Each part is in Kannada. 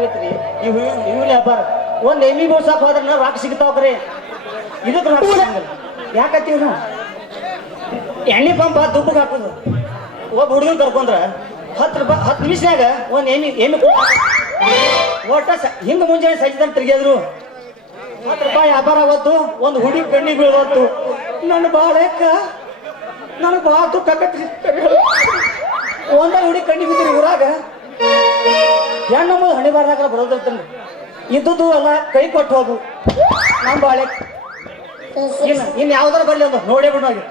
ಹೋಗೈತ್ರಿ ಇವ್ರು ವ್ಯಾಪಾರ ಒಂದ್ ಎಮ್ಮಿ ಬೋಸಾಕ್ ಹೋದ್ರ ರಾಕ್ ಸಿಗ್ತಾವ್ರಿ ಇದಕ್ಕೆ ರಾಕ್ ಸಿಗಂಗಿಲ್ಲ ಯಾಕತ್ತೀವಿ ನಾವು ಎಣ್ಣೆ ಪಂಪ್ ದುಬ್ಬಗೆ ಹಾಕೋದು ಒಬ್ಬ ಹುಡುಗನ್ ಕರ್ಕೊಂಡ್ರ 10 ನಿಮಿಷನಾಗ ಒಂದ್ ಎಮ್ಮಿ ಒಟ್ಟ ಹಿಂಗ ಮುಂಜಾನೆ ಸಜ್ಜಿದಂತ ತಿರ್ಗಿದ್ರು 10 ರೂಪಾಯಿ ವ್ಯಾಪಾರ ಆವತ್ತು ಒಂದು ಹುಡುಗಿ ಕಣ್ಣಿಗೆ ಬೀಳವತ್ತು ನನ್ನ ಬಾಳೆಕ್ಕ ನನಗೆ ಭಾಳ ದುಃಖ ಆಕತ್ರಿ ಒಂದ ಹುಡುಗಿ ಕಣ್ಣಿಗೆ ಬಿದ್ರಿ ಊರಾಗ ಹೆಣ್ಣು ಹಣಿ ಬಾರ್ದಾಗ ಬರೋದಿರ್ತನ್ರಿ ಇದ್ದುದು ಅಲ್ಲ ಕೈ ಕೊಟ್ಟು ಹೋಗು ನಮ್ಮ ಬಾಳೆ ಇನ್ನು ಯಾವ್ದಾರ ಬರ್ಲಿ ಅಂತ ನೋಡೇ ಬಿಡೋಗಿ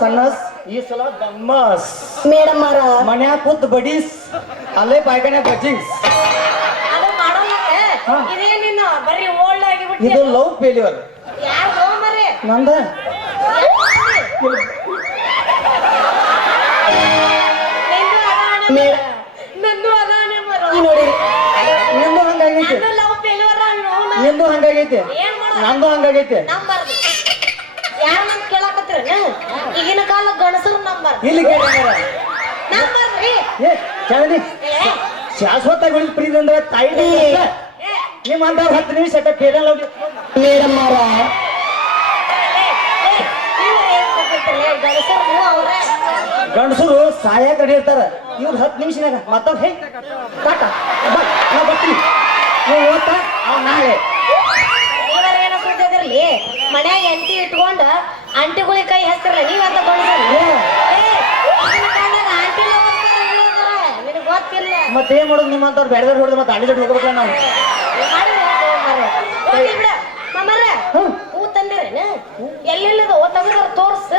ಸಣ್ಣಸ್ ಈ ಸಲ ದಮ್ಮಸ್ ಮೇಡಮ್ ಮಾರ ಮನ್ಯಾಗ ಕೂತ್ ಬಡೀಸ್ ಅಲ್ಲೇ ಪಾಯ್ಕನೆ ಬಜೀಸ್ ಅದು ಮಾಡೋಲ್ಲ ಇದೇನಿನ್ನು ಬರೀ ಓಲ್ಡ್ ಆಗಿ ಬಿಟ್ಟು ಇದು ಲವ್ ಫೇಲ್ಯೂರ್ ಯಾರು ಲವ್ ಮರೆ ನಂದ ನಂದು ಅದಾನೆ ಮರ ನೋಡಿ ನಿಂದು ಹಂಗಾಗೈತೆ ನಂದು ಲವ್ ಫೇಲ್ಯೂರ್ ನಿಂದು ಹಂಗಾಗೈತೆ ನಂದು ಹಂಗಾಗೈತೆ ನಂಬರ್ ಯಾರು ನಮ್ ಕೇಳಾಕತ್ತೀರ ಈಗಿನ ಕಾಲ ಗಣಸರು ನಂಬರ್ ಇಲ್ಲಿ ಕೇಳ ನಂಬರ್ರಿ ಏ ಚಾಂದಿನಿ ಶಾಶ್ವತ ಪ್ರೀತಿ ಅಂದ್ರೆ ತಾಯಿ ನಿಮ್ಮ ಅಂತ 10 ನಿಮಿಷ ಪೇಡಲ್ ಹೋಗಿ ಮೇಡಮ್ ಅವರ ಗಂಡಸರು ಸಾಯ ಕಡಿರ್ತಾರ ಇವ್ರು 10 ನಿಮಿಷನಾಗ ಮತ್ತೊಂದು ಹೇ ಕಾಟ ಬಾ ನಾ ಬರ್ತೀನಿ ನೀವು ಓದ್ತಾ ಅವ್ನು ನಾಳೆ ನೀವೇನ ಸುದ್ದಿರಲಿ ಮನ್ಯಾಗ ಎಂಟಿ ಇಟ್ಕೊಂಡ ಅಂಟಿಗಳಿಗೆ ಕೈ ಹಚ್ತಾರಲ್ಲ ನೀವಂತ ನಿನಗೆ ಗೊತ್ತಿಲ್ಲ ಮತ್ತೆ ಏನ್ ಮಾಡೋದು ನಿಮ್ಮಂತವ್ರು ಬೆಳೆದವ್ರು ಹೊಡೆದು ಮತ್ತೆ ಅಡ್ಡಿ ಜೊತೆ ಹೋಗ್ಬೇಕಲ್ಲ ನಾವು ಮಾಮರ ಹೂ ತಂದಿರೇನ ಎಲ್ಲೆಲ್ಲದ ತೆಗೆದ್ರ ತೋರ್ಸ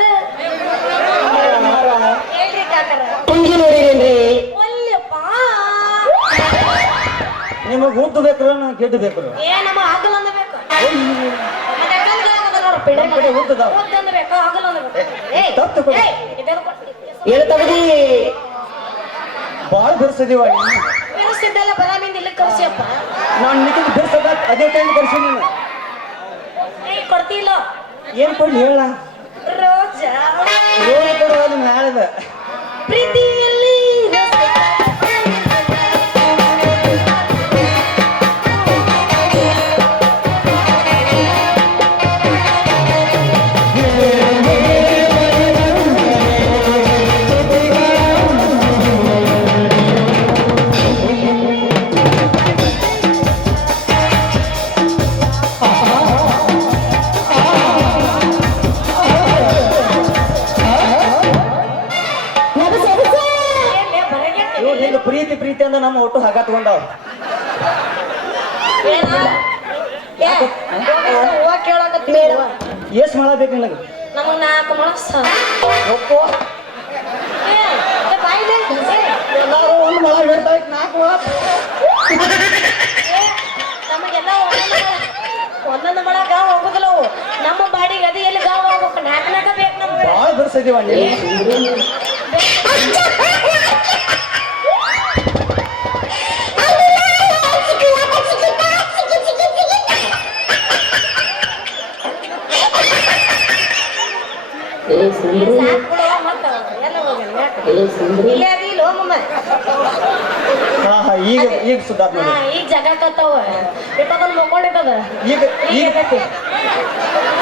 ಹೇಳ್ರಿ ಕಾಕರ ಒಲ್ಲೆಪ್ಪ ನಿಮಗೆ ಉದ್ದು ಬೇಕು ಗೆಡ್ಡು ಬೇಕು ಏ ನಮ್ಮ ಹಗಲ್ ಅಂದಬೇಕು ಬಾಳ ಬಿರ್ಸಿದೀವ ಬಿರ್ಸಿದ್ದೆಲ್ಲ ಬರಾಮಿಂದ ಇಲ್ಲಿ ಕರ್ಸಿಯಪ್ಪ ನಾನು ನಿಖಿಲ್ ಬಿರ್ಸದ ಅದೇ ಟೈಮ್ ಕರ್ಸಿ ನೀನು ಕೊಡ್ತಿಲ್ಲ ಏನ್ ಕೊಡ್ಲಿ ಹೇಳ ರೋಜಾ ರೋಜ್ ಕೊಡುವ ನಿಮ್ ಹೇಳಿದ ಪ್ರೀತಿಯಲ್ಲಿ ಪ್ರೀತಿ ಪ್ರೀತಿ ಅಂದ ನಮ್ಮ ಒಟ್ಟು ಹಾಗ ತಗೊಂಡವ್ ಹೂವ ಕೇಳಕತ್ತಿ ಎಷ್ಟ್ ಮಾಡಬೇಕು ನಿನಗೆ ನಮಗ್ 4 ಮನಸ್ಸ ಒಪ್ಪೋ ಎಲ್ಲಾರು ಒಂದು ಮಳ ಹೇಳ್ತಾ ಇತ್ತು 4 ನಮಗೆಲ್ಲ ಒಂದೊಂದು ಮಳ ಗಾವ್ ಹೋಗುದಿಲ್ಲ ಅವು ನಮ್ಮ ಬಾಡಿಗೆ ಅದು ಎಲ್ಲಿ ಗಾವ್ ಹೋಗ್ಬೇಕು 4 ಬೇಕು ನಮ್ಗೆ ಭಾಳ ಬಿರ್ಸಿದೀವ ಈಗ ಈಗ ಸುದ್ದಾತ್ ನೋಡಿ ಈಗ ಜಗತ್ತವ ಇಪ್ಪತ್ತೊಂದು ಮಕ್ಕೊಂಡಿದ್ದದ ಈಗ ಈಗ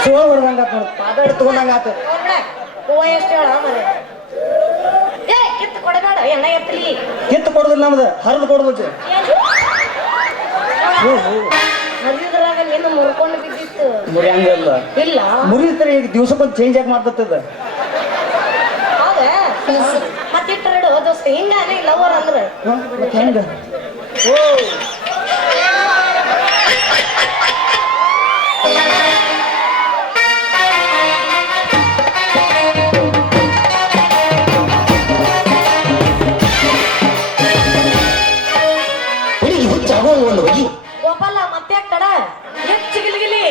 ಸುವ ಹೊಡ್ದಂಗ ಆತ್ ನೋಡಿ ಪಾದಾಡಿ ತಗೊಂಡಂಗ ಆತ ಹೂವ ಎಷ್ಟು ಹೇಳ ಮರೆ ಏ ಕಿತ್ತು ಕೊಡಬೇಡ ಎಣ್ಣ ಎತ್ತಲಿ ಕಿತ್ತು ಕೊಡುದಿಲ್ಲ ನಮ್ದು ಹರಿದು ಕೊಡುದು ಹರಿದ್ರಾಗ ಏನು ಮುರ್ಕೊಂಡು ಬಿದ್ದಿತ್ತು ಮುರಿಯಂಗಲ್ಲ ಇಲ್ಲ ಮುರಿತಾರೆ ಈಗ ದಿವ್ಸಕ್ಕೊಂದು ಚೇಂಜ್ ಆಗಿ ಮಾಡ್ತದ ಹೌದ ಮತ್ತಿಟ್ಟರೆಡು ದೋಸ್ತ ಹಿಂಗಾನೆ ಲವರ್ ಅಂದ್ರೆ ಹೆಂಗ ಓ ಗೋಪಾಲ ಮತ್ತೆ ತಡ ಹೆಚ್ಚು ಗಿಲಿಗಿಲಿ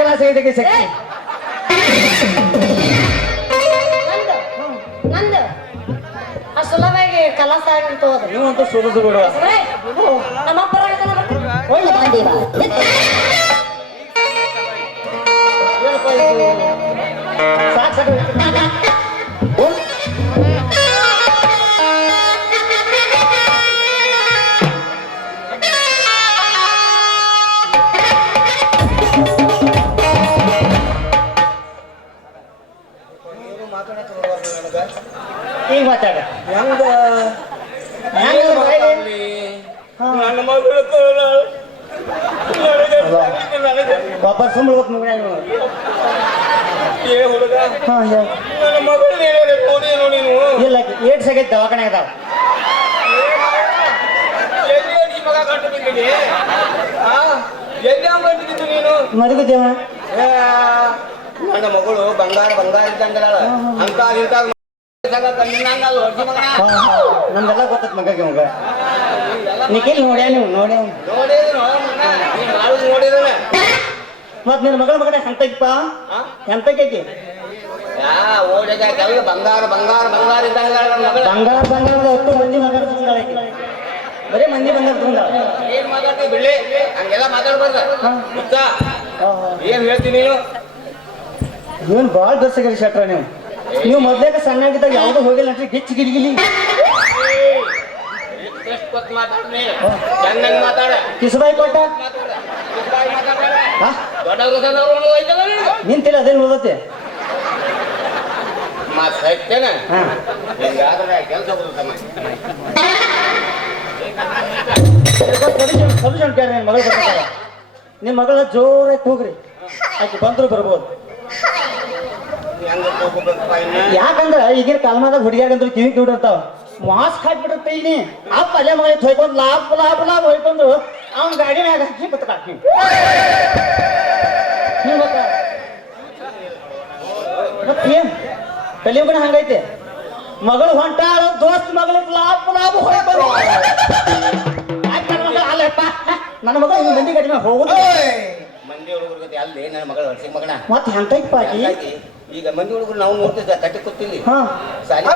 ಕ್ಲಾಸ್ ಐದಕ್ಕೆ ಶಕ್ತಿ ನಂದು ಆ ಸುಲಭವಾಗಿ ಕಲಾಸ ಆಗಿತ್ತು ಅದು ನೀವಂತೂ ಸುಡುದು ಬಿಡುವ ನಮ್ಮಪ್ಪ ಒಳ್ಳೆ ಬಂದೀವ ಸಾಕು ಸಾಕು ಈಗ ಮಾತಾಡ ಹೆಂಗ ನನ್ನ ಮಗಳು ವಾಪಸ್ ಸುಮ್ಮನೆ ಮಗನ ಏ ಹುಡುಗ ಹಾ ನನ್ನ ಮಗಳು ನೋಡೇನು ನೀನು ಇಲ್ಲ ಏಟ್ ಸೆಕೆಂಡ್ ದವಾಖಾನೆ ಅದಾವ ಎಲ್ಲಿ ಈ ಮಗ ಗಂಟು ಬಿದ್ದಿದೆ ಎಲ್ಲಿ ಗಂಟು ಬಿದ್ದು ನೀನು ಮದುಗುದೇವ ಏ, ನನ್ನ ಮಗಳು ಬಂಗಾರ ಬಂಗಾರ ಇದ್ದಂಗಲ್ಲ ಅಂತ ಇಂತ ನಮ್ದೆಲ್ಲ ಗೊತ್ತತ್ ಮಗಗೆ ಮಗ ನಿಖಿಲ್ ನೋಡ್ಯಾ ನೀವು ನೋಡ್ಯ ನೋಡಿದ್ರೆ ಮತ್ ನಿನ್ನ ಮಗಳ ಮಗನ ಎಂತೈತಪ್ಪ ಎಂತೈತಿ ಓಡಿದ ಬಂಗಾರ ಬಂಗಾರ ಬಂಗಾರ ಇದ್ದಂಗ ನನ್ನ ಮಗಳು ಬಂಗಾರ ಬಂಗಾರದ ಒಟ್ಟು ಮಂದಿ ಬಂಗಾರ ತಗೊಂಡಾಳಕಿ ಬರೀ ಮಂದಿ ಬಂಗಾರ ತಗೊಂಡಾಳ ಏನ್ ಮಾತಾಡ್ತಿ ಬಿಡ್ಲಿ ಹಂಗೆಲ್ಲ ಮಾತಾಡ್ಬಾರ್ದ ಗೊತ್ತ ಏನ್ ಹೇಳ್ತೀನಿ ನೀನು ಏನ್ ಬಾಳ್ ದರ್ಶಕರಿ ಶೆಟ್ರ ನೀವು ಮೊದ್ಲೇಕ ಸಣ್ಣಾಗಿದ್ದಾಗ ಯಾವ್ದು ಹೋಗಿಲ್ಲ ಅಂದ್ರೆ ಗಿಚ್ಚಿ ಗಿರಿಗಿಲಿ ಎಷ್ಟು ಹೊತ್ತು ಮಾತಾಡ್ನಿ ಚೆನ್ನಾಗಿ ಮಾತಾಡ ಕಿಸಬಾಯಿ ಕೊಟ್ಟ ದೊಡ್ಡವ್ರು ಸಣ್ಣವ್ರು ಹೋಯ್ತಲ್ಲ ನಿನಗೆ ನಿಂತಿಲ್ಲ ಅದೇನು ಓದತ್ತೆ ಮಾತಾಡ್ತೇನೆ ಹಾ ಹಿಂಗಾದ್ರೆ ಕೆಲಸ ಬರುತ್ತಮ್ಮ ಸೊಲ್ಯೂಷನ್ ಕೇಳಿ ನಿನ್ನ ಮಗಳು ಬರ್ತಾಳ ನಿಮ್ಮ ಮಗಳ ಜೋರಾಗಿ ಹೋಗ್ರಿ ಆಕೆ ಬಂದ್ರು ಬರ್ಬೋದು ಹೆಂಗ ಹೋಗ್ಬೇಕಪ್ಪ ಇನ್ನ ಯಾಕಂದ್ರ ಈಗಿನ ಕಾಲಮಾದಾಗ ಹುಡುಗಿಯಾಗಂದ್ರು ಕಿವಿ ಕಿವಿಡಿರ್ತಾವ ಮಾಸ್ಕ್ ಹಾಕ್ಬಿಟ್ಟಿರ್ತ ಈಗ ಅಪ್ಪ ಅಲ್ಲೇ ಮಗ ಹೊಯ್ಕೊಂಡು ಲಾಭ ಲಾಭ ಲಾಭ ಹೊಯ್ಕೊಂಡು ಅವ್ನ ಗಾಡಿ ಮ್ಯಾಗ ಹಾಕಿ ಬತ್ತಾಕಿ ಮತ್ತೇನ್ ಕಲಿಯುಗನ ಹಂಗೈತೆ ಮಗಳು ಹೊಂಟಾಳ ದೋಸ್ತ್ ಮಗಳು ಲಾಭ ಲಾಭ ಹೊಯ್ಕೊಂಡು ಅಲ್ಲಪ್ಪ ನನ್ನ ಮಗಳು ಇನ್ನು ಮಂದಿ ಗಾಡಿ ಮ್ಯಾಗ ಹೋಗುದು ಮಂದಿ ಹುಡುಗರಿಗೆ ಅಲ್ಲಿ ನನ್ನ ಮಗಳು ವರ್ಷ ಮಗನ ಮತ್ತೆ ಎಂತೈಪ್ಪ ಆಕಿ ಈಗ ಮಂದಿ ಹುಡುಗರು ನಾವು ನೋಡ್ತಿದ್ದ ಕಟ್ಟಿ ಕೂತಿಲ್ಲಿ ಹಾ ಸಾಲಿ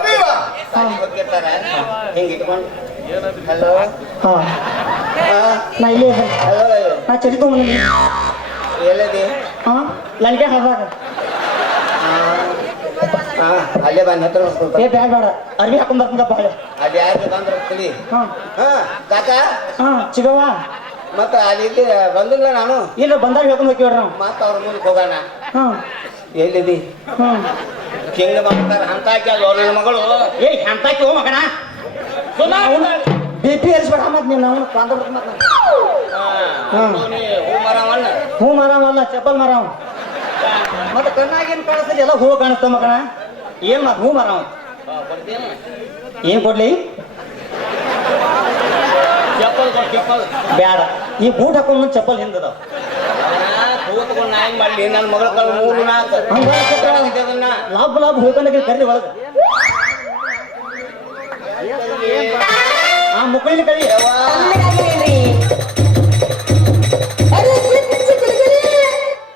ಗೊತ್ತಿರ್ತಾರ ಹಿಂಗ ಇಟ್ಕೊಂಡು ಹಲೋ ಹಾ ನಾ ಇಲ್ಲೇ ಇದ್ದೆ. ಹಲೋ ನಾ ಚಳಿ ತಗೊಂಬಂದಿ ಎಲ್ಲದಿ ಹಾ ಲಂಕೆ ಹಾದಾಗ ಹಾ ಅಲ್ಲೇ ಬಂದ ಹತ್ರ ಏ ಬ್ಯಾಡ ಬೇಡ ಅರ್ವಿ ಹಾಕೊಂಡ್ ಬರ್ತಂದಪ್ಪ ಹಳೆ ಅಲ್ಲಿ ಯಾರು ಬಂದ್ರ ಕಲಿ ಹಾ ಹಾ ಕಾಕ ಹಾ ಚಿಗವ್ವ ಮತ್ತ ಅಲ್ಲಿ ಇಲ್ಲಿ ಬಂದಿಲ್ಲ ನಾನು ಇಲ್ಲ ಬಂದಾಗ ಹೇಳ್ಕೊಂಡ್ ಹೋಗ್ತೀವ್ರಿ ನಾವು ಮತ್ತ ಅವ್ರ ಮುಂದಕ್ಕೆ ಹೋಗೋಣ ಹಾ ಎಲ್ಲಿದಿ ಹಾ ಹಿಂಗ ಮಾಡ್ತಾರ ಅಂತ ಅವ್ರ ನನ್ನ ಮಗಳು ಏ ಎಂತಾಕಿ ಹೋ ಮಗನ ಬಿ ಪಿ ಏರಿಸ್ಬೇಡ ಮತ್ ನೀನು ಅವನು ಕಾಂತ ಮತ್ ಹೂ ಮರವನ್ನ ಹೂ ಮಾರವಲ್ಲ ಚಪ್ಪಲ್ ಮಾರವ ಮತ್ತೆ ಕಣ್ಣಾಗೇನ್ ಕಾಣಿಸ್ತದೆ ಎಲ್ಲ ಹೂ ಕಾಣಿಸ್ತ ಮಗನ ಏನ್ ಮತ್ ಹೂ ಮಾರವ ಕೊಡ್ತೇನೆ ಏನ್ ಕೊಡ್ಲಿ ಚಪ್ಪಲ್ ಕೊಡ್ ಚಪ್ಪಲ್ ಬ್ಯಾಡ ಈ ಬೂಟ್ ಹಾಕೊಂಡು ಚಪ್ಪಲ್ ಹಿಂದದ ಕೂತ್ಕೊಂಡು ನಾ ಹೆಂಗ್ ಮಾಡ್ಲಿ ನನ್ನ ಮಗಳ ಕಲ್ 3-4 ಅದನ್ನ ಲಾಭ ಲಾಭ ಹೋಗ್ಕೊಂಡ ಕರ್ರಿ ಒಳಗ ಆ ಮುಕ್ಕಳಿನ ಕರಿ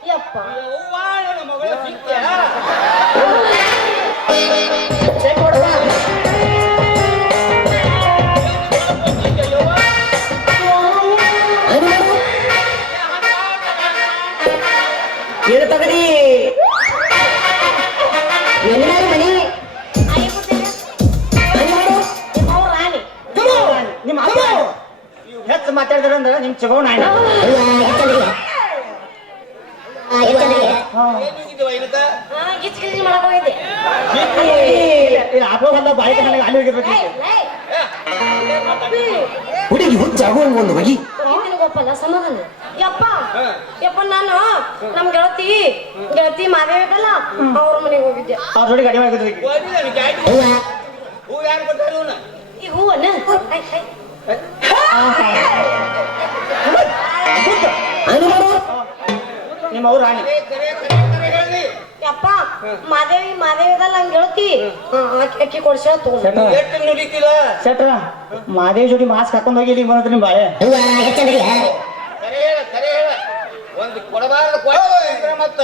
ಯಪ್ಪ ನನ್ನ ಮಗಳ ಸಿಕ್ಕ ಚೆಕ್ ಕೊಡಪ್ಪ ಏನು ತಗದಿ ಎಲ್ಲಿದ್ದಾರೆ ಮನಿ ಅವ್ರ ರಾಣಿ ನಿಮ್ಮ ಅಪ್ಪ ಹೆಚ್ಚು ಮಾತಾಡಿದ್ರ ಅಂದ್ರೆ ನಿಮ್ ಚಗೋ ನಾಯಿ ಗಿಚ್ ಗಿಚ್ ಮಾಡಕ್ ಹೋಗಿದ್ದೆ ಹಾಕೋಲ್ಲ ಬಾಯಿ ಕಣ್ಣಾಗ ಅಲ್ಲಿ ಹೋಗಿರ್ಬೇಕು ಹುಡುಗಿ ಹುಚ್ಚಾಗುವ ಒಂದು ಬಗೆ ಗೊಪ್ಪಲ್ಲ ಸಮಾಧಾನ ಯಪ್ಪ ಯಪ್ಪ ನಾನು ನಮ್ ಗೆಳತಿ ಮಾದೇವಿ ಐತಲ್ಲ ಅವ್ರ ಮನೆಗೆ ಹೋಗಿದ್ದೆ ಅವ್ರ ಜೋಡಿ ಗಾಡಿ ಮಾಡಿದ್ರಿ ಹೂ ಯಾರು ಕೊಟ್ಟಾರ ಇವನ್ನ ಈ ಹೂವನ್ನ ನಿಮ್ಮ ಅವ್ರ ರಾಣಿ ಹೇಳಿ ಯಪ್ಪ ಮಾದೇವಿ ಇದಲ್ಲ ಹಂಗ ಗೆಳತಿ ಅಕ್ಕಿ ಕೊಡ್ಸ ತಗೊಂಡ್ ಎಷ್ಟು ನುಡಿತಿಲ್ಲ ಶೆಟ್ರ ಮಾದೇವ್ ಜೋಡಿ ಮಾಸ್ಕ್ ಹಾಕೊಂಡ್ ಹೋಗಿ ಇಲ್ಲಿ ಬಂದ್ರಿ ನಿಮ್ ಬಾಳೆ ಕರೆ ಹೇಳ ಒಂದು ಕೊಡಬಾರ್ದು ಮತ್ತ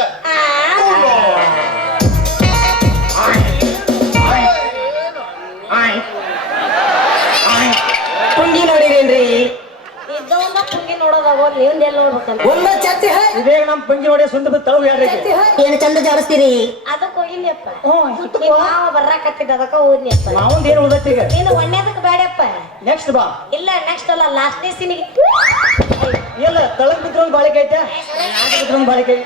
ಪುಂಗಿ ನೋಡಿರೇನ್ರಿ ಇದ್ದವನ್ನ ಪುಂಗಿ ನೋಡೋದಾಗೋ ನೀವ್ ಎಲ್ಲಿ ನೋಡ್ಬೇಕಂತ ಒಮ್ಮ ಚಾತಿ ಹೈ ಇದೇ ನಮ್ ಪಂಗಿ ನೋಡಿ ಸುಂದ ಬಿದ್ದು ತಳವು ಯಾರಿಗೆ ಏನು ಚಂದ ಜಾಡಿಸ್ತೀರಿ ಅದಕ್ಕೆ ಹೋಗಿಲ್ಲಪ್ಪ ನಿಮ್ಮ ಮಾವ ಬರ್ರಾಕತ್ತಿದ್ದ ಅದಕ್ಕ ಹೋದ್ನಿಯಪ್ಪ ನಾವೊಂದು ಏನು ಉದತ್ತಿ ಈಗ ನೀನು ಒಣ್ಣೆದಕ್ಕೆ ಬೇಡಪ್ಪ ನೆಕ್ಸ್ಟ್ ಬಾ ಇಲ್ಲ ನೆಕ್ಸ್ಟ್ ಅಲ್ಲ ಲಾಸ್ಟ್ನೇ ಸೀನಿಗೆ ಇಲ್ಲ ತಳಗ್ ಬಿದ್ರೊಂದು ಬಾಳಿಕೆ ಐತೆ ಬಿದ್ರೊಂದು ಬಾಳಿಕೆ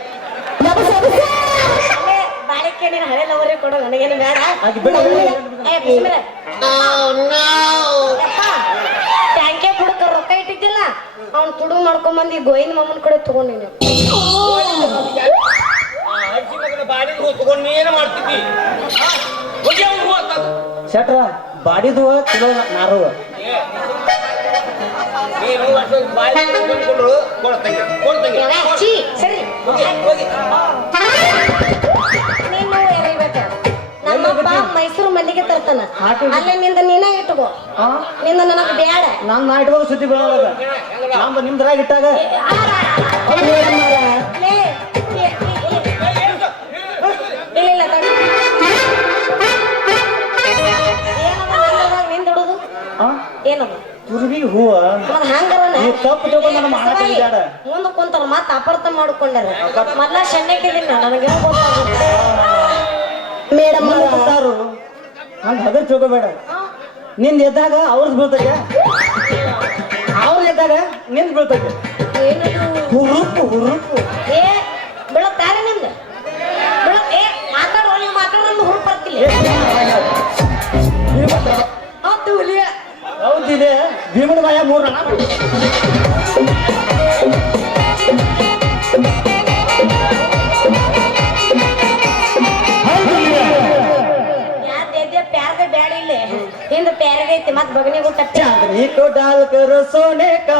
ಅಲ್ಲೇ ಬಾಳಿಕೆ ನೀನು ಹಳೆ ಲವರೇ ಕೊಡೋ ನನಗೇನು ಬೇಡ ಆಗಿ ಬಿಡು ಏ ಬಿಸ್ಮಿರ ಯಪ್ಪ ಟ್ಯಾಂಕೆ ಕುಡ್ಕ ರೊಕ್ಕ ಇಟ್ಟಿದ್ದಿಲ್ಲ ಅವ್ನ್ ತುಡು ಮಾಡ್ಕೊಂಬಂದು ಈ ಗೋವಿಂದ ಮಾಮನ್ ಕಡೆ ತಗೊಂಡಿನಿ ಅಜ್ಜಿ ಮಗನ ಬಾಡಿ ತಗೊಂಡು ನೀ ಏನು ಮಾಡ್ತಿದ್ದಿ ಹೋಗಿ ಅವ್ನು ಹೂ ಅಂತ ಶೆಟ್ರ ಬಾಡಿದುವ ಚಲೋ ನಾರುವ ನೀನು ಬಾಡಿ ತಗೊಂಡ್ರು ಕೊಡ್ತಂಗೆ ಛೀ, ಸರಿ ಹೋಗಿ ಹೋಗಿ ನೀನು ಎರಿಬೇಕ ನಮ್ಮಪ್ಪ ಮೈಸೂರು ಮಲ್ಲಿಗೆ ತರ್ತಾನ ಅಲ್ಲೇ ನಿಂದ ನೀನ ಇಟ್ಕೋ ಹಾ ನಿಂದ ನನಗ್ ಬೇಡ ನಾನು ನಾ ಇಟ್ಕೊಂಡು ಸುದ್ದಿ ಬೀಳೋದಾಗ ನಮ್ದು ನಿಮ್ದ್ರಾಗ ಇಟ್ಟಾಗ ಲೇ, ಇಲ್ಲ ತಡಿ. ಏನದ ನಿಂದ ಹಿಡುದು ಹಾ ಏನದ ಕುರ್ಬಿ ಹೂವ ಮತ್ ಹಂಗರನ ನೀವು ತಪ್ಪು ತಗೊಂಡು ನನ್ನ ಮಾಡಕ್ಕೆ ಬೇಡ ಮುಂದೆ ಕುಂತಾರ ಮತ್ತ ಅಪಾರ್ಥ ಮಾಡ್ಕೊಂಡಾರ ಮೊದ್ಲ ಸಣ್ಣಕ್ಕಿದ್ದೀನಿ ನನಗೆ ಗೊತ್ತಾಗುತ್ತೆ ಮೇಡಮ್ ಕೊಟ್ಟಾರು ಹಂಗ ಹಗರ್ ತಿಳ್ಕೊಬೇಡ ನಿಂದ ಎದ್ದಾಗ ಅವ್ರದ್ದು ಬೀಳ್ತೈತೆ ಅವ್ರ ಎದ್ದಾಗ ನಿಂದ ಬೀಳ್ತೈತೆ ಏನದು ಹುರುಪು ಹುರುಪು ಏ ಬೀಳತ್ತಾರೆ ನಿಂದ ಏ ಮಾತಾಡೋ ನೀವು ಮಾತಾಡೋ ಹುರುಪ್ ಬರ್ತಿಲ್ಲ ಹೌದು ಹುಲಿಯ ಹೌದಿದೆ ಭೀಮನ ಮಾಯ ಮೂರಣ ಯಾವ್ದೇ ಪ್ಯಾರ್ಗ ಬ್ಯಾಡ ಇಲ್ಲಿ ಹಿಂದ ಪ್ಯಾರಗ ಐತಿ ಮತ್ ಬಗನಿಗೂ ಕಟ್ಟಿ चांदनी को डाल कर सोने का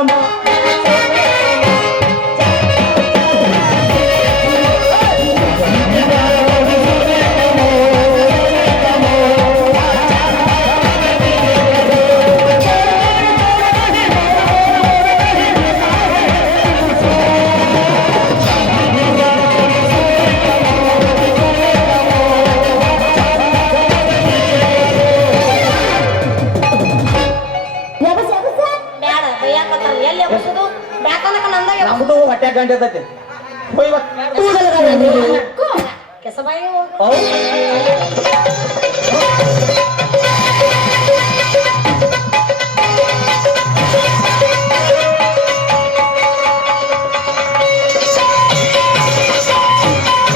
ಬ್ಯಾಡ ಬೈಯಾಕತ್ತಾರ ಎಲ್ಲಿ ಎಬ್ಬಿಸುದು ಬ್ಯಾಕನಕ ನಂದಾಗ ನಮ್ದು ಹೊಟ್ಟೆ ಗಂಟೆ ಹೋಯ್ ಕೆಸಬಾಯಿ ಹೋಗು ಹೌದು